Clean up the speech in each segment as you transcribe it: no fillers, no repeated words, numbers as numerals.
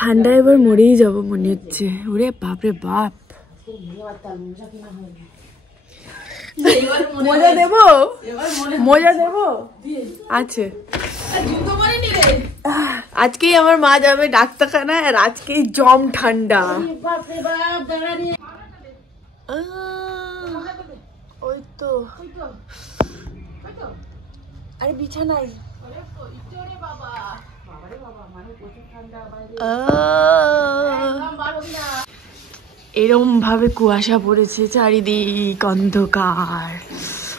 ঠান্ডা এবার মরেই যাবো মনে হচ্ছে। ওরে বাপরে বাপ, মজা দেবো, মজা দেবো আছে। আজকেই আমার মা যাবে ডাক্তারখানায়, আর আজকেই জম ঠান্ডা। ওই তো আরে বিছানায় এরম ভাবে কুয়াশা পড়েছে, চারিদিক অন্ধকার।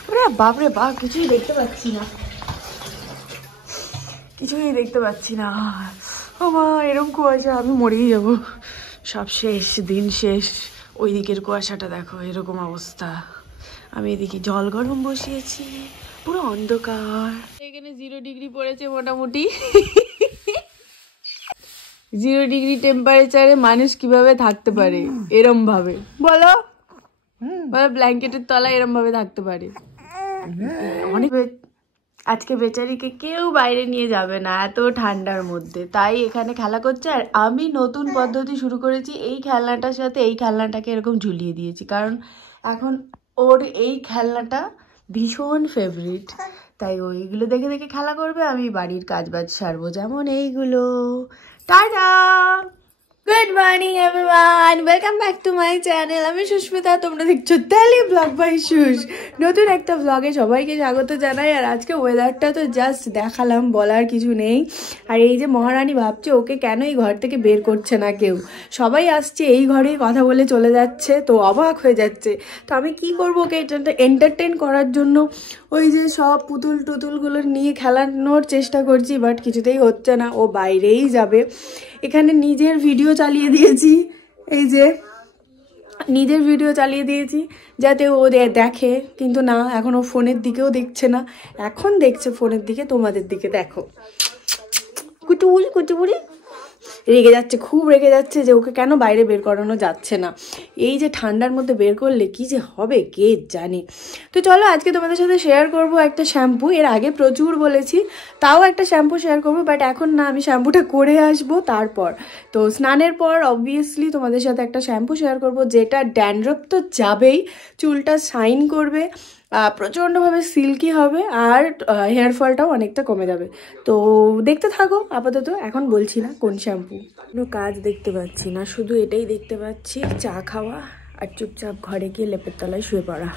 ওরে বাপরে বাপ, কিছুই দেখতে পাচ্ছি না, কিছুই দেখতে পাচ্ছি না। আমার এরম কুয়াশা, আমি মরেই যাবো। সব শেষ, দিন শেষ। ওই দিকের কুয়াশাটা দেখো, এরকম অবস্থা। আমি এদিকে জল গরম বসিয়েছি, পুরো অন্ধকার। এখানে 0 ডিগ্রি পড়েছে মোটামুটি। 0 ডিগ্রি টেম্পারেচারে মানুষ কিভাবে থাকতে পারে এরম ভাবে, বলো বলো? ব্ল্যাঙ্কেটের তলায় এরম ভাবে থাকতে পারে অনেক। আজকে বেচারিকে কেউ বাইরে নিয়ে যাবে না এত ঠান্ডার মধ্যে, তাই এখানে খেলা করছে। আর আমি নতুন পদ্ধতি শুরু করেছি, এই খেলনাটার সাথে এই খেলনাটাকে এরকম ঝুলিয়ে দিয়েছি, কারণ এখন ওর এই খেলনাটা ভীষণ ফেভারিট। তাই ওইগুলো দেখে দেখে খেলা করবে, আমি বাড়ির কাজবাজ সারবো, যেমন এইগুলো। Tata, good morning everyone, welcome back to my channel. আমি সুস্মিতা, তোমরা দেখছো তেলি ব্লগ বাই সুস। নতুন একটা ব্লগে সবাইকে স্বাগত জানাই। আর আজকে ওয়েদারটা তো জাস্ট দেখালাম, বলার কিছু নেই। আর এই যে মহারানী ভাবছে ওকে কেন এই ঘর থেকে বের করছে না কেউ, সবাই আসছে এই ঘরেই কথা বলে চলে যাচ্ছে, তো অবাক হয়ে যাচ্ছে। তো আমি কি করবো, ওকে এন্টারটেন করার জন্য ওই যে সব পুতুল টুতুলগুলো নিয়ে খেলানোর চেষ্টা করছি, বাট কিছুতেই হচ্ছে না, ও বাইরেই যাবে। এখানে নিজের ভিডিও চালিয়ে দিয়েছি, এই যে নিজের ভিডিও চালিয়ে দিয়েছি যাতে ও দেখে, কিন্তু না, এখন ও ফোনের দিকেও দেখছে না, এখন দেখছে ফোনের দিকে তোমাদের দিকে। দেখো কুটুবুড়ি কুটুবুড়ি রেগে যাচ্ছে, খুব রেগে যাচ্ছে যে ওকে কেন বাইরে বের করানো যাচ্ছে না। এই যে ঠান্ডার মধ্যে বের করলে কি যে হবে কে জানে। তো চলো আজকে তোমাদের সাথে শেয়ার করব একটা শ্যাম্পু। এর আগে প্রচুর বলেছি, তাও একটা শ্যাম্পু শেয়ার করবো, বাট এখন না, আমি শ্যাম্পুটা করে আসবো তারপর। তো স্নানের পর অবভিয়াসলি তোমাদের সাথে একটা শ্যাম্পু শেয়ার করব, যেটা ড্যান্ড্রফ তো যাবেই, চুলটা শাইন করবে, প্রচণ্ডভাবে সিল্কি হবে, আর হেয়ার ফলটাও অনেকটা কমে যাবে। তো দেখতে থাকো। আপাতত এখন বলছি না কোন শ্যাম্পু, কোনো কাজ দেখতে পাচ্ছি না, শুধু এটাই দেখতে পাচ্ছি, চা খাওয়া আর চুপচাপ ঘরে গিয়ে লেপের তলায় শুয়ে পড়া।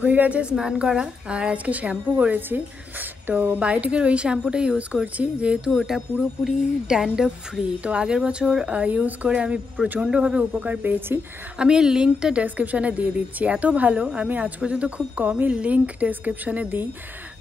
হয়ে গেছে স্নান করা, আর আজকে শ্যাম্পু করেছি, তো বায়োটিকের ওই শ্যাম্পুটা ইউজ করছি, যেহেতু ওটা পুরোপুরি ড্যান্ড্রফ ফ্রি। তো আগের বছর ইউজ করে আমি প্রচণ্ডভাবে উপকার পেয়েছি। আমি এর লিঙ্কটা ডেসক্রিপশানে দিয়ে দিচ্ছি। এত ভালো, আমি আজ পর্যন্ত খুব কমই লিঙ্ক ডেসক্রিপশানে দিই,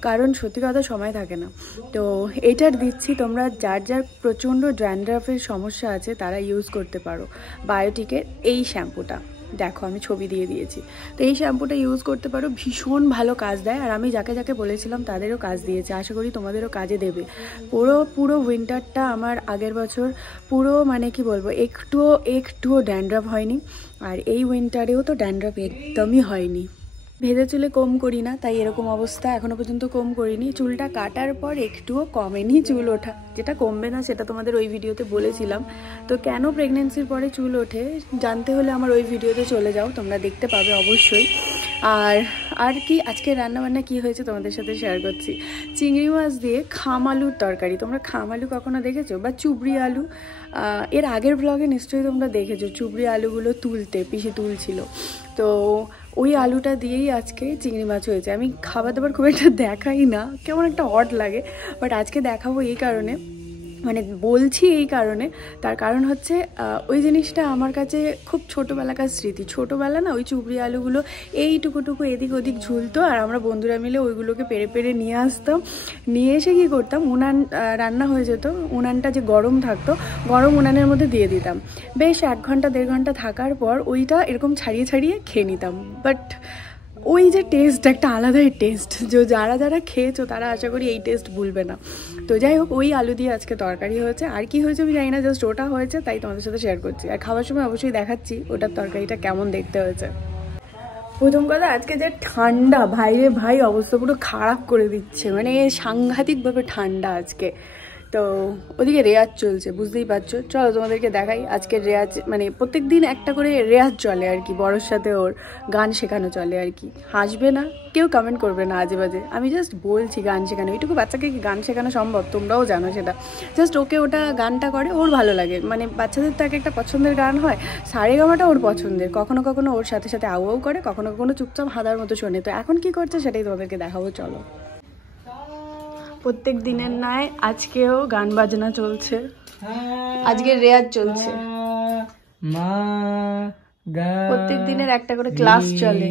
কারণ সত্যি কথা সময় থাকে না। তো এইটার দিচ্ছি, তোমরা যার যার প্রচণ্ড ড্যান্ড্রফের সমস্যা আছে তারা ইউজ করতে পারো বায়োটিকের এই শ্যাম্পুটা। দেখো আমি ছবি দিয়ে দিয়েছি, তো এই শ্যাম্পুটা ইউজ করতে পারো, ভীষণ ভালো কাজ দেয়। আর আমি যাকে যাকে বলেছিলাম তাদেরও কাজ দিয়েছে, আশা করি তোমাদেরও কাজে দেবে। পুরো উইন্টারটা আমার আগের বছর পুরো মানে কি বলবো, একটুও ড্যান্ড্রফ হয়নি, আর এই উইন্টারেও তো ড্যান্ড্রফ একদমই হয়নি। ভেজা চুলে কম করি না, তাই এরকম অবস্থা, এখনও পর্যন্ত কম করিনি। চুলটা কাটার পর একটুও কমেনি চুল ওঠা, যেটা কমবে না সেটা তোমাদের ওই ভিডিওতে বলেছিলাম। তো কেন প্রেগনেন্সির পরে চুল ওঠে জানতে হলে আমার ওই ভিডিওতে চলে যাও, তোমরা দেখতে পাবে অবশ্যই। আর কি আজকে রান্নাবান্না কি হয়েছে তোমাদের সাথে শেয়ার করছি। চিংড়ি মাছ দিয়ে খাম আলুর তরকারি। তোমরা খাম আলু কখনো দেখেছো, বা চুবড়ি আলু? এর আগের ব্লগে নিশ্চয়ই তোমরা দেখেছো চুবড়ি আলুগুলো পিসি তুলছিল, তো ওই আলুটা দিয়েই আজকে চিংড়ি মাছ হয়েছে। আমি খাবার দাবার খুব একটা দেখাই না, কেমন একটা অড লাগে, বাট আজকে দেখাবো এই কারণে, মানে বলছি এই কারণে, তার কারণ হচ্ছে ওই জিনিসটা আমার কাছে খুব ছোটোবেলাকার স্মৃতি। ছোটোবেলা না ওই চুবড়ি আলুগুলো এইটুকুটুকু এদিক ওদিক ঝুলতো, আর আমরা বন্ধুরা মিলে ওইগুলোকে পেরে পেরে নিয়ে আসতাম। নিয়ে এসে কী করতাম, উনান রান্না হয়ে যেত, উনানটা যে গরম থাকতো, গরম উনানের মধ্যে দিয়ে দিতাম, বেশ 1 ঘন্টা 1.5 ঘন্টা থাকার পর ওইটা এরকম ছাড়িয়ে ছাড়িয়ে খেয়ে নিতাম। বাট ওই যে টেস্ট, একটা আলাদাই টেস্ট, যে যারা যারা খেয়েছো তারা আশা করি এই টেস্ট ভুলবে না। তো যাই হোক, ওই আলু দিয়ে আজকে তরকারি হয়েছে, আর কি হয়েছে আমি জানি না, জাস্ট ওটা হয়েছে, তাই তোমাদের সাথে শেয়ার করছি। আর খাওয়ার সময় অবশ্যই দেখাচ্ছি ওটার তরকারিটা কেমন দেখতে হয়েছে। প্রথম কথা, আজকে যে ঠান্ডা, ভাই রে ভাই, অবস্থা পুরো খারাপ করে দিচ্ছে, মানে সাংঘাতিকভাবে ঠান্ডা আজকে। তো ওদিকে রেয়াজ চলছে, বুঝতেই পারছো। চলো তোমাদেরকে দেখাই আজকের রেয়াজ, মানে প্রত্যেক দিন একটা করে রেয়াজ চলে আর কি, বড়োর সাথে ওর গান শেখানো চলে আর কি। হাসবে না, কেউ কমেন্ট করবে না আজে বাজে, আমি জাস্ট বলছি গান শেখানো। এইটুকু বাচ্চাকে কি গান শেখানো সম্ভব? তোমরাও জানো সেটা। জাস্ট ওকে ওটা গানটা করে, ওর ভালো লাগে। মানে বাচ্চাদের তো একটা পছন্দের গান হয়, সারেগামাটা ওর পছন্দের। কখনো কখনো ওর সাথে সাথে আউ আউ করে, কখনো কখনো চুপচাপ হাদার মতো শোনে। তো এখন কি করছে সেটাই তোমাদেরকে দেখাবো, চলো। প্রত্যেক দিনের নয় আজকেও গান বাজনা চলছে, আজকের রেয়াজ চলছে। প্রত্যেক দিনের একটা করে ক্লাস চলে,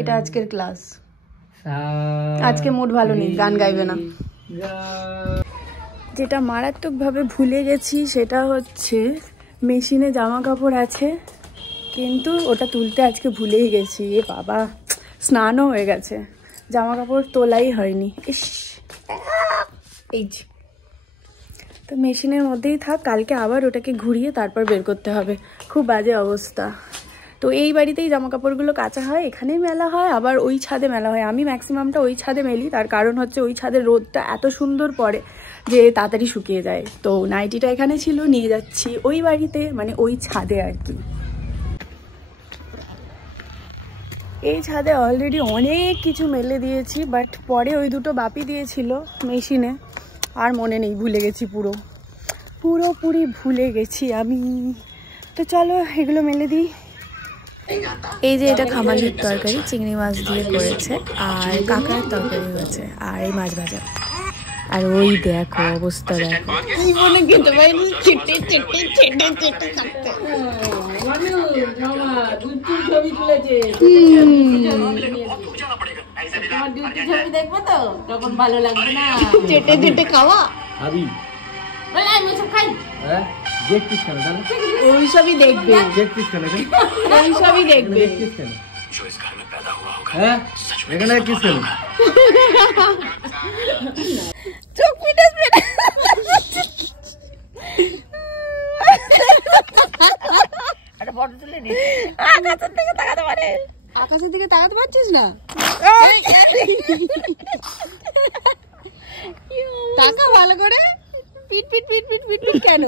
এটা আজকের ক্লাস। আজকে মুড ভালো নেই, গান গাইবে না। যেটা মারাত্মকভাবে ভুলে গেছি সেটা হচ্ছে মেশিনে জামা কাপড় আছে, কিন্তু ওটা তুলতে আজকে ভুলেই গেছি। এ বাবা, স্নানও হয়ে গেছে, জামা কাপড় তোলাই হয়নি। ইস, এই যে তো মেশিনের মধ্যেই থাক, কালকে আবার ওটাকে ঘুরিয়ে তারপর বের করতে হবে। খুব বাজে অবস্থা। তো এই বাড়িতেই জামা কাপড়গুলো কাচা হয়, এখানেই মেলা হয়, আবার ওই ছাদে মেলা হয়। আমি ম্যাক্সিমামটা ওই ছাদে মেলি, তার কারণ হচ্ছে ওই ছাদের রোদটা এত সুন্দর পড়ে যে তাড়াতাড়ি শুকিয়ে যায়। তো নাইটিটা এখানে ছিল, নিয়ে যাচ্ছি ওই বাড়িতে, মানে ওই ছাদে আর কি। এই ছাদে অলরেডি অনেক কিছু মেলে দিয়েছি, বাট পরে ওই দুটো বাপি দিয়েছিল মেশিনে, আর মনে নেই, ভুলে গেছি, পুরোপুরি ভুলে গেছি আমি। তো চলো এগুলো মেলে দিই। এই যে এটা খামারির তরকারি, চিংড়ি মাছ দিয়ে করেছে, আর কাঁকড়ার তরকারি হয়েছে, আর এই মাছ ভাজা। আর ওই দেখো অবস্থা, দেখো জীবনে খেতে পারিনি, চেটে চেটে চেটে চেটে থাকতে। দেখবো তো তখন ভালো লাগবে না, চেটে চেটে খাওয়া। ওই সবই দেখবে, ওই সবই দেখবে। চোখ পিটে আকাশের দিকে তাকাতে পারছিস না? টাকা ভালো করে, পিট পিট পিট পিট পিট পিট কেন?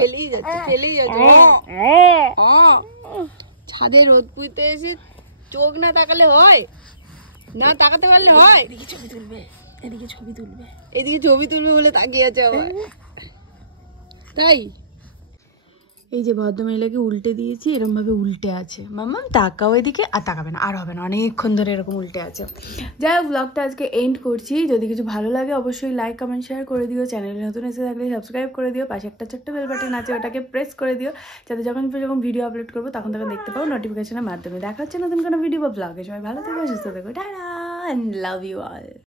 ফেলেই যাচ্ছে, ফেলেই যাচ্ছে। ছাদে রোদ পুইতে এসে চোখ না তাকালে হয় না, তাকাতে পারলে হয়। এদিকে ছবি তুলবে, এদিকে ছবি তুলবে, এদিকে ছবি তুলবে বলে তাকিয়ে আছে আবার। তাই এই যে ভদ্রমহিলাকে উল্টে দিয়েছি, এরকম ভাবে উল্টে আছে। মাম্মাম তাকাও এদিকে, আর তাকাবে না, আর হবে না, অনেকক্ষণ ধরে এরকম উল্টে আছে। যাই হোক, ব্লগটা আজকে এন্ড করছি। যদি কিছু ভালো লাগে অবশ্যই লাইক কমেন্ট শেয়ার করে দিও। চ্যানেলে নতুন এসে থাকলে সাবস্ক্রাইব করে দিও। পাশে একটা ছোট্ট বেল বাটন আছে, ওটাকে প্রেস করে দিও, যাতে যখন ভিডিও আপলোড করবো তখন দেখতে পাবো নোটিফিকেশনের মাধ্যমে। দেখা হচ্ছে নতুন কোনো ভিডিও বা ব্লগে। সবাই ভালো থেকো, সুস্থ থেকো, tata, and love you all.